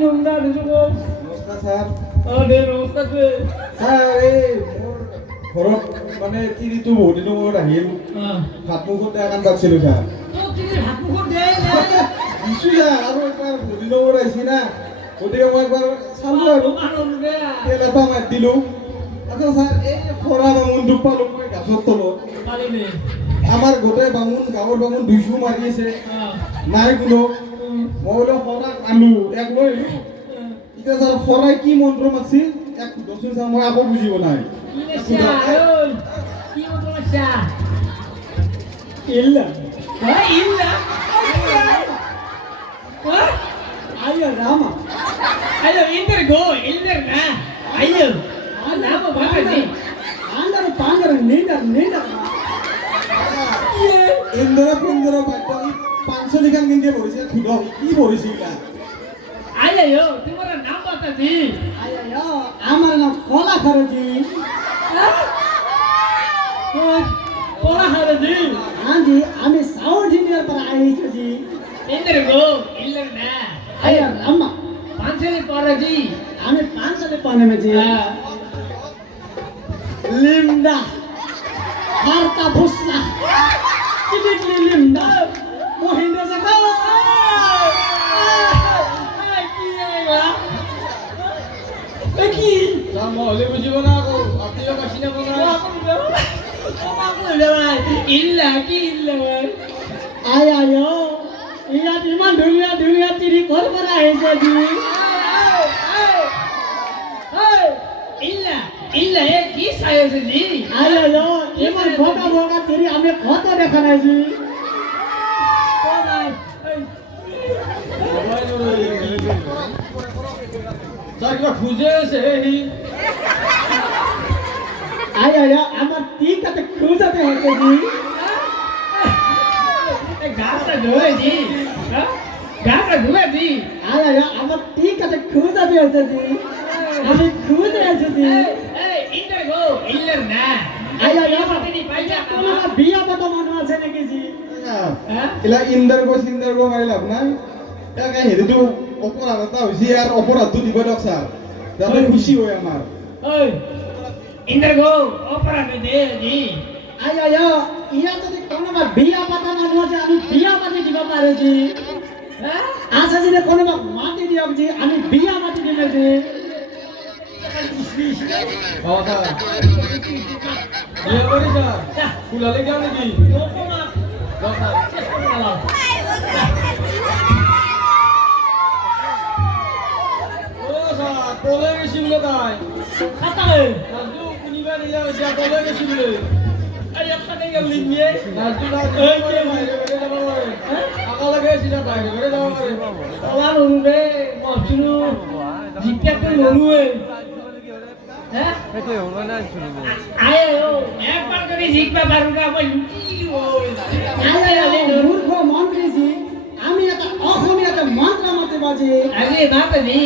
নোংৰা দেছো নমস্কাৰ ছাৰ দে নমস্কাৰ দে ছাৰ এই মোৰ ঘৰত মানে তিৰিটো বহুত দিনৰ মূৰত আহিল ভাত মুখত দিয়া কাম পাতিছিলোঁ ছাৰ দিছোঁ ছাৰ আৰু একবাৰ বহুত দিনৰ মূৰত আহিছে না গতিকে মই একবাৰ চালোঁ আৰু তেল এটা মাৰি দিলোঁ আচ্ছা ছাৰ এই খৰা বামুণটোক পালোঁ মই গাছৰ তলত আমাৰ গোটেই বামুণ গাঁৱৰ বামুণ 200 মাৰি আছে নাই কোনো মই বোলো খৰাক আনো এক লৈ আহিলোঁ এতিয়া ছাৰ খৰাই কি মন্ত্ৰ মাৰছি এক দচোন ছাৰ মই আকৌ বুজিব নাই ಇಲ್ಲ ಇಲ್ಲ ಅಯ್ಯೋ ರಾಮ ಅಯ್ಯೋ ಇಂದರ್ಗೋ ಇಲ್ದರ್ನ ಅಯ್ಯೋ ರಾಮ ಬಾಕಿ ಆಂದರ ಪಾಂದರ ನೀಂದರ ನೀಂದರ ইন্দৰা পিন্দৰা বাইক 500 লিখান কিনকে পঢ়িছে খুদ কি পঢ়িছিলা আయ్యో তোমার নাম বাতা জি আయ్యో আমার নাম কলা খরজি কোলা হারে জি हाँ जी हमें साउथ इंडिया पर आए हैं जी इंदर्गो इल्दर्ना अरे अम्मा पांचले पारा जी हमें 5 साल पाने में जी लिम्डा harta busna कितनी लिम्डा मोहिंद्र से का কি মহলে বুজিব না আকৌ আপনিও কাছি না বনা ইল্লা কি ইল্লা ভাই आयो इया इमान दुनिया दुनिया तेरी घर पर आए हैं जी ইল্লা ইল্লা এ কি সাইছে জি आयो इमान भोगा भोगा तेरी हमें खाता देखा नहीं जी স্যার কিবা খুঁজে আছে হি आयो हमार ती का तो क्रूज़ते होते जी गाता धोए जी गाता धोए जी आयो हमार ती का तो क्रूज़ते होते जी हमें क्रूज़ है जी इंदर गो इल्लर ना आयो पतिनी पाइजा कोनो का बिया पता मानो আছে নাকি জি ইলা ইন্দৰ গো মাৰি লাভ নাই তাকে হেৰিটো অপৰাধ এটা হৈছে আৰু অপৰাধটো দিব দিয়ক ছাৰ যাতে খুশি হয় আমাৰ ओए इंदर गो ओपरा में दे जी आयो ইয়া যদি কোনো का बिया पता मानो আছে আমি বিয়া মাটি দিব পারে জি আচ্ছা যদি কোনো মাটি দিয়ক জি আমি বিয়া মাটি দিলে জি বাবা বিয়া কৰি যা ফুলালে কেন নেকি তলে গেছি বলে তাই খাতালে নাজু কুনিবা নিলা যা তলে গেছি বলে আরে আপনি গেল লিমিয়ে নাজু না বাইরে বাইরে যাব পারে আকালে গেছি না বাইরে বাইরে যাব পারে তলা নুরে মছুনু জিকাতে নুরে হ্যাঁ এতে হবে না শুরু আয়ো একবার করে জিকবা পারুগা মই লুটি আयो মূর্খ মন্ত্রী জি আমি একটা অসমীয়াতে মন্ত্র মতে বাজি আগে বাবা জি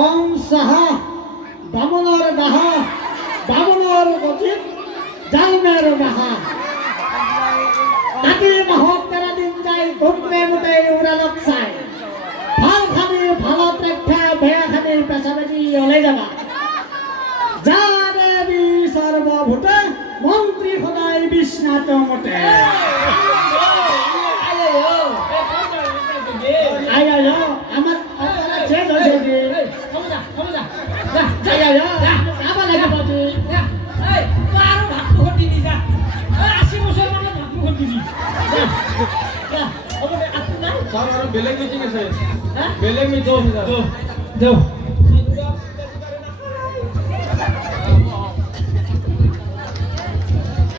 ওম সাহা বামনার বাহা বামনার গতি জালমের বাহা তাতে মাহক তেরা দিন যাই ঘুমরে মুটে উড়ালক চাই ভাল খানি ভালত রেখা বেয়া খানি পেছাবেদি ওলাই যাবা যা দেবী সর্বভূতে মন্ত্রী সদায় বিষ্ণাত মতে আয়ো আমার অপরাধ শেষ হয়েছে জি আয়ো আবার লাগে বাজি স্যার আর বেলেগ মিটিং আছে বেলেগ মিটিং যাও